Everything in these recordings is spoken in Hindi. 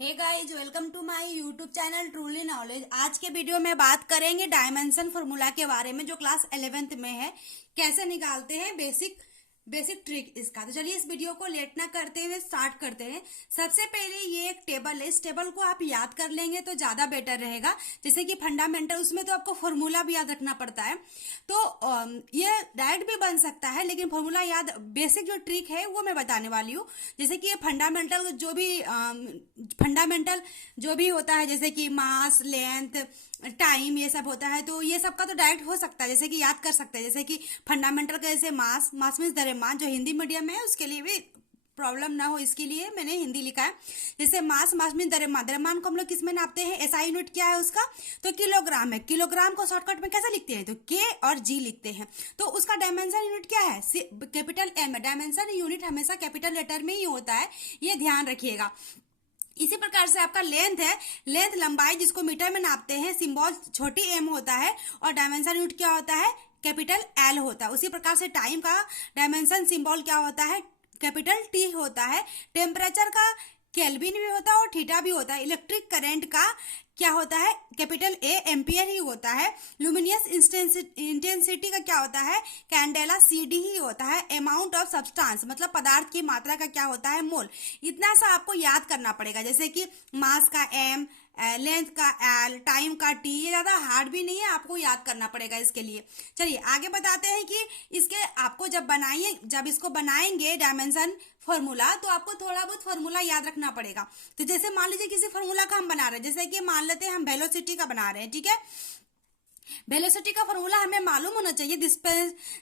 Hey guys, welcome to my YouTube channel truly knowledge. आज के वीडियो में बात करेंगे डायमेंशन फॉर्मूला के बारे में, जो क्लास 11th में है। कैसे निकालते हैं बेसिक ट्रिक इसका। तो चलिए इस वीडियो को लेट ना करते हुए स्टार्ट करते हैं। सबसे पहले ये एक टेबल है, इस टेबल को आप याद कर लेंगे तो ज्यादा बेटर रहेगा। जैसे कि फंडामेंटल, उसमें तो आपको फॉर्मूला भी याद रखना पड़ता है, तो ये डायरेक्ट भी बन सकता है, लेकिन फॉर्मूला याद, बेसिक जो ट्रिक है वो मैं बताने वाली हूँ। जैसे कि ये फंडामेंटल जो भी होता है, जैसे कि मास, लेंथ, टाइम, ये सब होता है, तो ये सब का तो डायरेक्ट हो सकता है, जैसे कि याद कर सकते हैं। जैसे कि फंडामेंटल का जैसे मास मीन्स द्रव्यमान, जो हिंदी मीडियम में है उसके लिए भी प्रॉब्लम ना हो, इसके लिए मैंने हिंदी लिखा है। जैसे मास मीन द्रव्यमान को हम लोग किस में नापते हैं, एसआई यूनिट क्या है उसका, तो किलोग्राम है। किलोग्राम को शॉर्टकट में कैसे लिखते हैं, तो के और जी लिखते हैं। तो उसका डायमेंशन यूनिट क्या है, कैपिटल एम है। डायमेंशन यूनिट हमेशा कैपिटल लेटर में ही होता है, ये ध्यान रखिएगा। इसी प्रकार से आपका लेंथ है, लेंथ लंबाई जिसको मीटर में नापते हैं, सिंबल छोटी एम होता है, और डायमेंशन यूनिट क्या होता है, कैपिटल एल होता है। उसी प्रकार से टाइम का डायमेंशन सिंबल क्या होता है, कैपिटल टी होता है। टेम्परेचर का केल्विन भी होता है और थीटा भी होता है। इलेक्ट्रिक करंट का क्या होता है, कैपिटल ए एम्पियर ही होता है। लुमिनियस इंटेंसिटी का क्या होता है, कैंडेला सीडी ही होता है। अमाउंट ऑफ सब्सटेंस मतलब पदार्थ की मात्रा का क्या होता है, मोल। इतना सा आपको याद करना पड़ेगा। जैसे कि मास का एम, लेंथ का एल, टाइम का टी, ये ज्यादा हार्ड भी नहीं है, आपको याद करना पड़ेगा इसके लिए। चलिए आगे बताते हैं कि इसके आपको जब इसको बनाएंगे डायमेंशन फॉर्मूला, तो आपको थोड़ा बहुत फॉर्मूला याद रखना पड़ेगा। तो जैसे मान लीजिए किसी फॉर्मूला का हम बना रहे हैं, जैसे कि मान लेते हैं हम वेलोसिटी का बना रहे हैं, ठीक है। वेलोसिटी का फॉर्मूला हमें मालूम होना चाहिए,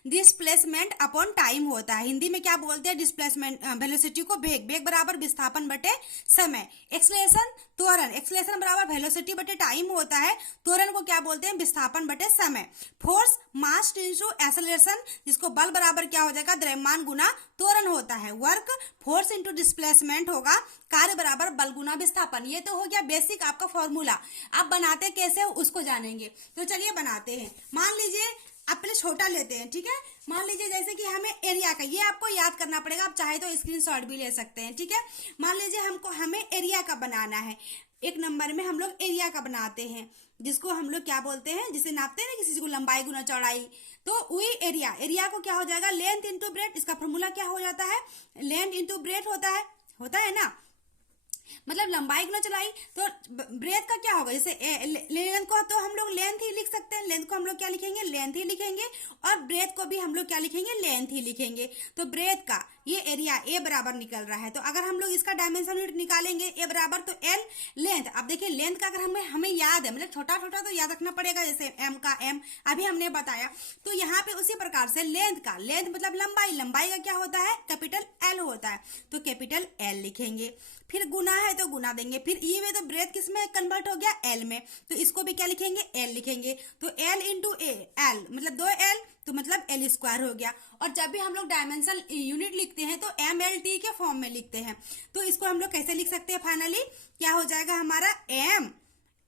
डिस्प्लेसमेंट अपॉन टाइम होता है। हिंदी में क्या बोलते हैं, डिस्प्लेसमेंट, वेलोसिटी को वेग बराबर विस्थापन बटे समय। एक्सलेशन त्वरण, एक्सलेशन बराबर वेलोसिटी बटे टाइम होता है। त्वरण को क्या बोलते हैं, विस्थापन बटे समय। फोर्स मास इंटू एक्सेलरेशन, जिसको बल बराबर क्या हो जाएगा, द्रव्यमान गुना त्वरण होता है। वर्क फोर्स इंटू डिस्प्लेसमेंट होगा, कार्य बराबर बल गुना विस्थापन। ये तो हो गया बेसिक आपका फॉर्मूला। आप बनाते कैसे हो उसको जानेंगे, तो चलिए बनाते हैं। मान लीजिए आप पहले छोटा लेते हैं, ठीक है। मान लीजिए जैसे कि हमें एरिया का, ये आपको याद करना पड़ेगा, आप चाहे तो स्क्रीनशॉट भी ले सकते हैं, ठीक है। मान लीजिए हमें एरिया का बनाना है। एक नंबर में हम लोग एरिया का बनाते हैं, जिसको हम लोग क्या बोलते हैं, जिसे नापते हैं ना किसी को, लंबाई गुना चौड़ाई। तो वही एरिया को क्या हो जाएगा, लेंथ इंटू ब्रेथ। इसका फॉर्मूला क्या हो जाता है, लेंथ इंटू ब्रेथ होता है ना, मतलब लंबाई गुना चौड़ाई। तो ब्रेथ का क्या होगा, जैसे लेंथ को तो हम लोग लेंथ ही लिख सकते हैं, लेंथ को हम लोग क्या लिखेंगे, लेंथ ही लिखेंगे, और ब्रेथ को भी हम लोग क्या लिखेंगे, लेंथ ही लिखेंगे। तो ब्रेथ का ये एरिया ए बराबर निकल रहा है, तो अगर हम लोग इसका डायमेंशन यूनिट निकालेंगे ए बराबर, तो एल लेंथ। अब देखिए लेंथ का अगर हमें याद है, मतलब छोटा छोटा तो याद रखना पड़ेगा, जैसे एम का एम अभी हमने बताया। तो यहाँ पे उसी प्रकार से लेंथ मतलब लंबाई का क्या होता है, कैपिटल एल होता है, तो कैपिटल एल लिखेंगे। फिर गुना है तो गुना देंगे, फिर ई में तो ब्रेथ किस में कन्वर्ट हो गया, एल में, तो इसको भी क्या लिखेंगे, एल लिखेंगे। तो एल इंटू ए, एल मतलब 2 एल, तो मतलब एल स्क्वायर हो गया। और जब भी हम लोग डायमेंशन यूनिट लिखते हैं तो एम एल टी के फॉर्म में लिखते हैं। तो इसको हम लोग कैसे लिख सकते हैं, फाइनली क्या हो जाएगा हमारा, एम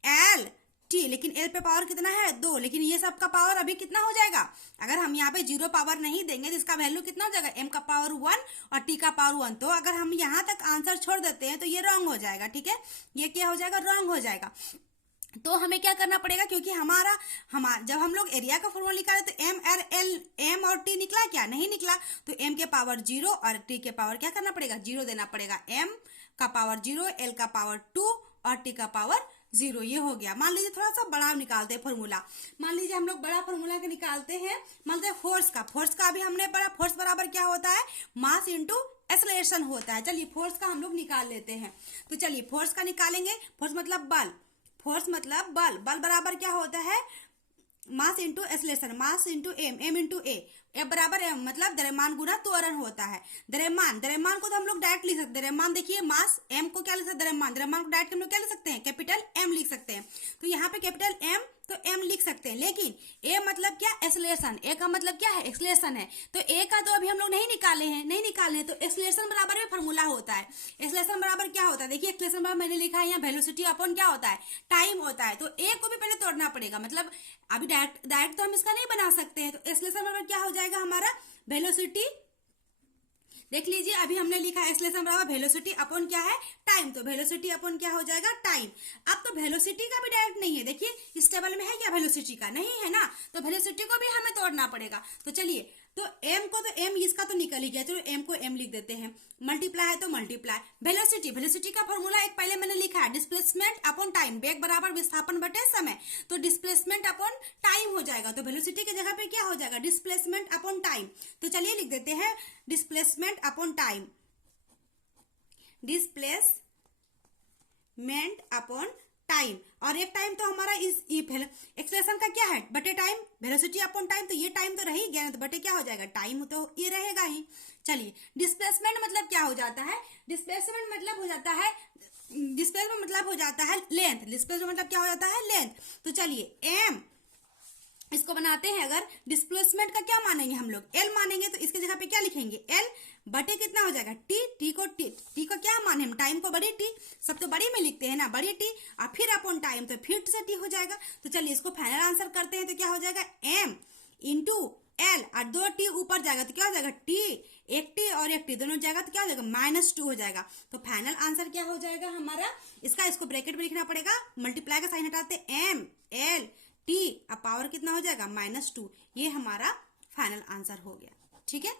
एल टी, लेकिन एल पे पावर कितना है, 2, लेकिन ये सब का पावर अभी कितना हो जाएगा, अगर हम यहाँ पे 0 पावर नहीं देंगे तो इसका वैल्यू कितना हो जाएगा, एम का पावर 1 और टी का पावर 1। तो अगर हम यहाँ तक आंसर छोड़ देते हैं तो ये रॉन्ग हो जाएगा, ठीक है, ये क्या हो जाएगा, रॉन्ग हो जाएगा। तो हमें क्या करना पड़ेगा, क्योंकि जब हम लोग एरिया का फॉर्मूला निकाले तो एम और टी निकला क्या, नहीं निकला। तो एम के पावर 0 और टी के पावर क्या करना पड़ेगा, 0 देना पड़ेगा। एम का पावर 0, एल का पावर 2 और टी का पावर 0, ये हो गया। मान लीजिए थोड़ा सा बड़ा निकालते हैं फॉर्मूला। मान लीजिए हम लोग बड़ा फॉर्मूला निकालते हैं, मान लीजिए फोर्स का अभी हमने पढ़ा। फोर्स बराबर क्या होता है, मास इंटू एक्सेलरेशन होता है। चलिए फोर्स का हम लोग निकाल लेते हैं। तो चलिए फोर्स का निकालेंगे। फोर्स मतलब बल बराबर क्या होता है, mass into acceleration, mass into M into A बराबर एम, मतलब द्रव्यमान गुना त्वरण होता है। द्रव्यमान को तो हम लोग डायरेक्ट लिख सकते हैं। द्रव्यमान देखिए, मास एम को क्या लिख सकते हैं, द्रव्यमान को डायरेक्ट हम लोग क्या लिख सकते हैं, कैपिटल एम लिख सकते हैं। तो यहाँ पे कैपिटल एम तो एम लिख सकते हैं, लेकिन ए मतलब क्या, एक्सेलरेशन। ए का मतलब क्या है, एक्सेलरेशन है। तो ए का तो अभी हम लोग नहीं निकाले हैं, तो एक्सेलरेशन बराबर में फॉर्मूला होता है। एक्सेलरेशन बराबर क्या होता है, देखिए एक्सेलरेशन बराबर मैंने लिखा है यहाँ, वेलोसिटी अपॉन क्या होता है, टाइम होता है। तो ए को भी पहले तोड़ना पड़ेगा, मतलब अभी डायरेक्ट तो हम इसका नहीं बना सकते हैं। तो एक्सेलरेशन बराबर क्या हो जाएगा हमारा, वेलोसिटी देख लीजिए, अभी हमने लिखा एक्सेलरेशन बराबर वेलोसिटी अपॉन क्या है, टाइम। तो वेलोसिटी अपॉन क्या हो जाएगा, टाइम। अब तो वेलोसिटी का भी डायरेक्ट नहीं है, देखिए इस टेबल में है क्या वेलोसिटी का, नहीं है ना, तो वेलोसिटी को भी हमें तोड़ना पड़ेगा। तो चलिए, तो m को तो m इसका तो निकल ही गया, चलो m को m लिख देते हैं। मल्टीप्लाई है तो मल्टीप्लाई। वेलोसिटी, वेलोसिटी का फॉर्मूला एक पहले मैंने लिखा है, डिस्प्लेसमेंट अपॉन टाइम, वेग बराबर विस्थापन बटे समय। तो डिस्प्लेसमेंट अपॉन टाइम हो जाएगा, तो वेलोसिटी की जगह पे क्या हो जाएगा, डिस्प्लेसमेंट अपॉन टाइम। तो चलिए लिख देते हैं displacement upon time, displacement upon time. और एक टाइम तो हमारा इस एक्सप्रेशन का क्या है, बटे टाइम, वेलोसिटी अपॉन टाइम, तो ये टाइम तो रह ही गया ना, तो बटे क्या हो जाएगा, टाइम, तो ये रहेगा ही। चलिए, डिस्प्लेसमेंट मतलब क्या हो जाता है, डिस्प्लेसमेंट मतलब हो जाता है, डिस्प्लेसमेंट मतलब हो जाता है लेंथ, डिस्प्लेसमेंट मतलब क्या हो जाता है, लेंथ। तो चलिए एम इसको बनाते हैं, अगर डिस्प्लेसमेंट का क्या मानेंगे हम लोग, एल मानेंगे, तो इसके जगह पे क्या लिखेंगे, एल बटे कितना हो जाएगा, टी। टी को क्या माने हम, टाइम को बड़ी टी, सब तो बड़ी में लिखते हैं ना, बड़ी टी, और फिर अपॉन टाइम, तो फिर से टी हो जाएगा। तो चलिए इसको फाइनल आंसर करते हैं, तो क्या हो जाएगा, एम इंटू एल, और 2 टी ऊपर जाएगा तो क्या हो जाएगा, टी, एक टी और एक टी दोनों जाएगा तो क्या हो जाएगा, -2 हो जाएगा। तो फाइनल आंसर क्या हो जाएगा हमारा इसका, इसको ब्रैकेट में लिखना पड़ेगा, मल्टीप्लाई का साइन हटाते, एम एल टी, अब पावर कितना हो जाएगा, -2। ये हमारा फाइनल आंसर हो गया, ठीक है,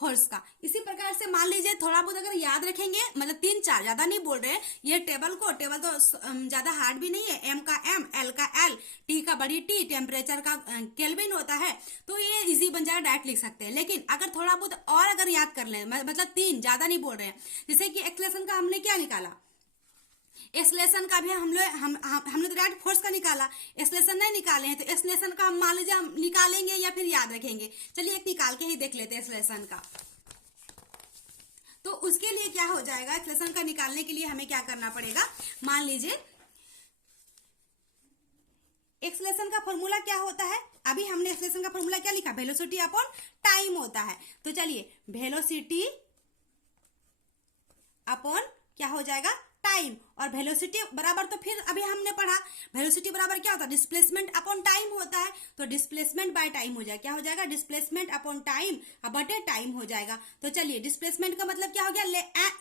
फोर्स का। इसी प्रकार से मान लीजिए थोड़ा बहुत अगर याद रखेंगे, मतलब 3-4, ज्यादा नहीं बोल रहे हैं, ये टेबल तो ज्यादा हार्ड भी नहीं है, एम का एम, एल का एल, टी का बड़ी टी, टेम्परेचर का केल्विन होता है, तो ये इजी बन जाएगा, डायरेक्ट लिख सकते हैं। लेकिन अगर थोड़ा बहुत और अगर याद कर लें, मतलब 3, ज्यादा नहीं बोल रहे हैं, जैसे कि एक्सेलरेशन का हमने क्या निकाला, एक्सेलरेशन का भी हम लोग तो डायरेक्ट फोर्स का निकाला, एक्सेलरेशन नहीं निकाले हैं, तो एक्सेलरेशन का हम मान लीजिए हम निकालेंगे या फिर याद रखेंगे। चलिए एक निकाल के ही देख लेते हैं एक्सेलरेशन का। तो उसके लिए क्या हो जाएगा, एक्सेलरेशन का निकालने के लिए हमें क्या करना पड़ेगा, मान लीजिए एक्सेलरेशन का फॉर्मूला क्या होता है, अभी हमने एक्सेलरेशन का फॉर्मूला क्या लिखा, वेलोसिटी अपॉन टाइम होता है। तो चलिए वेलोसिटी अपॉन क्या हो जाएगा, टाइम, और वेलोसिटी बराबर, तो फिर अभी हमने पढ़ा वेलोसिटी बराबर क्या होता है, डिस्प्लेसमेंट अपॉन टाइम होता है। तो डिस्प्लेसमेंट बाय टाइम हो जाएगा, क्या हो जाएगा, डिस्प्लेसमेंट अपॉन टाइम बटे टाइम हो जाएगा। तो चलिए डिस्प्लेसमेंट का मतलब क्या हो गया,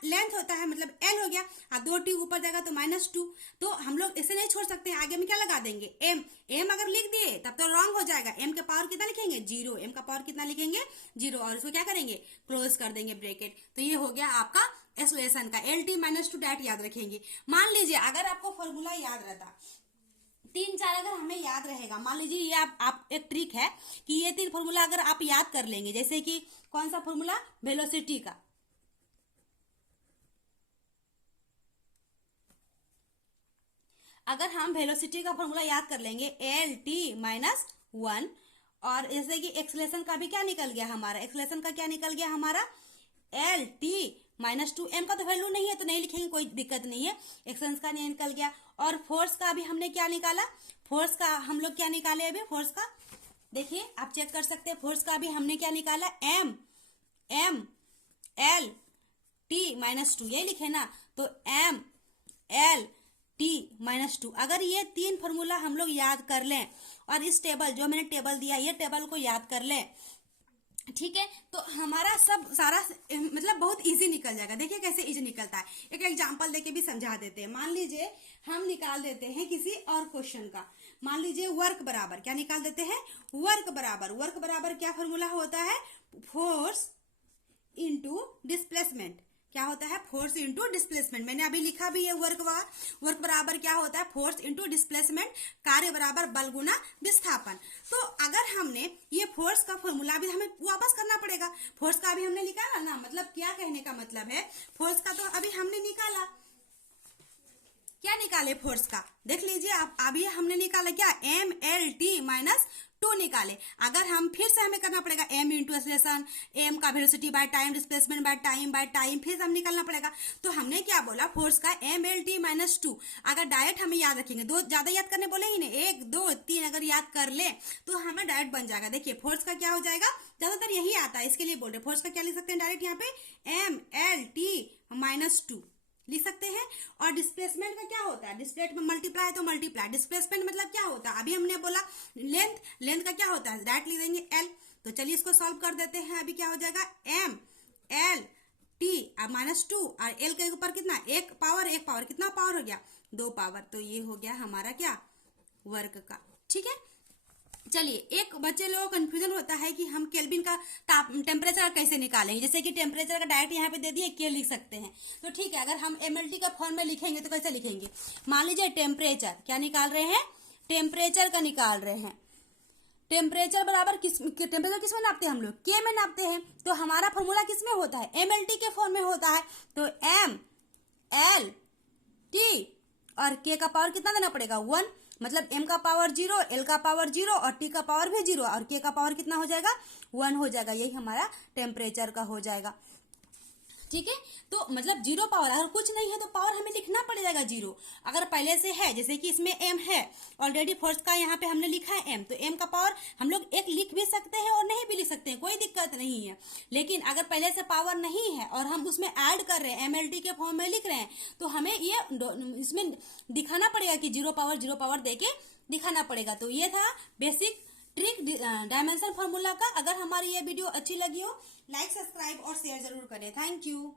लेंथ होता है, मतलब एल हो गया, और 2 टी ऊपर जाएगा तो -2। तो हम लोग इसे नहीं छोड़ सकते हैं, आगे में क्या लगा देंगे, एम। एम अगर लिख दिए तब तो रॉन्ग हो जाएगा, एम के पावर कितना लिखेंगे, 0, एम का पावर कितना लिखेंगे, 0, और इसको क्या करेंगे, क्लोज कर देंगे ब्रैकेट। तो ये हो गया आपका एक्सेलरेशन का, एल टी -2 डायरेक्ट याद रखेंगे। मान लीजिए अगर आपको फॉर्मूला याद रहता, 3-4 अगर हमें याद रहेगा, मान लीजिए ये आप एक ट्रिक है कि ये 3 फॉर्मूला अगर आप याद कर लेंगे, जैसे कि कौन सा फॉर्मूला, वेलोसिटी का, अगर हम वेलोसिटी का फॉर्मूला याद कर लेंगे, एल टी -1, और जैसे कि एक्सेलरेशन का भी क्या निकल गया हमारा, एक्सेलरेशन का क्या निकल गया हमारा, एल टी -2, एम का तो वैल्यू नहीं है तो नहीं लिखेंगे, कोई दिक्कत नहीं है, एक्सेलरेशन का नहीं निकल गया। और फोर्स का भी हमने क्या निकाला, फोर्स का हम लोग क्या निकाले अभी, फोर्स का देखिए आप चेक कर सकते हैं, फोर्स का भी हमने क्या निकाला, एम एल टी -2, ये लिखे ना, तो एम एल टी -2। अगर ये 3 फॉर्मूला हम लोग याद कर लें, और इस टेबल जो मैंने टेबल दिया, ये टेबल को याद कर लें, ठीक है, तो हमारा सब सारा मतलब बहुत इजी निकल जाएगा। देखिए कैसे इजी निकलता है, एक एग्जांपल देके भी समझा देते हैं। मान लीजिए हम निकाल देते हैं किसी और क्वेश्चन का, मान लीजिए वर्क बराबर क्या निकाल देते हैं, वर्क बराबर क्या फॉर्मूला होता है, फोर्स इंटू डिस्प्लेसमेंट, क्या होता है, फोर्स इंटू डिस्प्लेसमेंट। मैंने अभी लिखा भी है वर्क बराबर क्या होता है, फोर्स इंटू डिस्प्लेसमेंट, कार्य बराबर बल गुना विस्थापन। तो अगर हमने ये फोर्स का फॉर्मूला भी हमें वापस करना पड़ेगा, फोर्स का भी हमने निकाला ना, मतलब क्या कहने का मतलब है, फोर्स का तो अभी हमने निकाला, क्या निकाले फोर्स का, देख लीजिए आप, अभी हमने निकाला क्या, एम एल टी -2 निकाले। अगर हम फिर से हमें करना पड़ेगा एम इंटू एक्सेलरेशन, एम का velocity by time, displacement by time, फिर हम निकालना पड़ेगा। तो हमने क्या बोला, फोर्स का एम एल टी -2, अगर डायरेक्ट हमें याद रखेंगे, 2 ज्यादा याद करने बोले ही नहीं, 1 2 3 अगर याद कर ले तो हमें डायरेक्ट बन जाएगा। देखिए फोर्स का क्या हो जाएगा, ज्यादातर यही आता है, इसके लिए बोल रहे, फोर्स का क्या लिख सकते हैं डायरेक्ट यहाँ पे, एम एल टी -2 लिख सकते हैं। और डिस्प्लेसमेंट का क्या होता है, डिस्प्लेसमेंट मल्टीप्लाई है तो मल्टीप्लाई, डिस्प्लेसमेंट मतलब क्या होता है, अभी हमने बोला लेंथ का क्या होता है, डायरेक्ट लिख देंगे एल। तो चलिए इसको सॉल्व कर देते हैं, अभी क्या हो जाएगा, एम एल टी -2 और एल के ऊपर कितना, एक पावर कितना पावर हो गया, 2 पावर। तो ये हो गया हमारा क्या, वर्क का। ठीक है, चलिए एक बच्चे लोगों को कंफ्यूजन होता है कि हम केल्विन का टेम्परेचर कैसे निकालेंगे। जैसे कि टेम्परेचर का डायरेक्ट यहाँ पे दे दिए, के लिख सकते हैं। तो ठीक है, अगर हम एमएलटी का फॉर्म में लिखेंगे तो कैसे लिखेंगे, मान लीजिए टेम्परेचर क्या निकाल रहे हैं, टेम्परेचर का निकाल रहे हैं। टेम्परेचर बराबर टेम्परेचर किस में नापते हैं हम लोग, के में नापते हैं। तो हमारा फॉर्मूला किस में होता है, एमएलटी के फॉर्म में होता है। तो एम एल टी और के का पावर कितना देना पड़ेगा, 1, मतलब m का पावर 0, l का पावर 0 और t का पावर भी 0 और k का पावर कितना हो जाएगा, 1 हो जाएगा। यही हमारा टेम्परेचर का हो जाएगा। ठीक है, तो मतलब 0 पावर, अगर कुछ नहीं है तो पावर हमें लिखना पड़ जाएगा 0। अगर पहले से है, जैसे कि इसमें m है ऑलरेडी, फोर्स का यहाँ पे हमने लिखा है m, तो m का पावर हम लोग एक लिख भी सकते हैं और नहीं भी लिख सकते हैं, कोई दिक्कत नहीं है। लेकिन अगर पहले से पावर नहीं है और हम उसमें ऐड कर रहे हैं, एमएलटी के फॉर्म में लिख रहे हैं, तो हमें ये इसमें दिखाना पड़ेगा कि 0 पावर दे के दिखाना पड़ेगा। तो ये था बेसिक ट्रिक डायमेंशन फार्मूला का। अगर हमारी ये वीडियो अच्छी लगी हो, लाइक, सब्सक्राइब और शेयर जरूर करें। Thank you.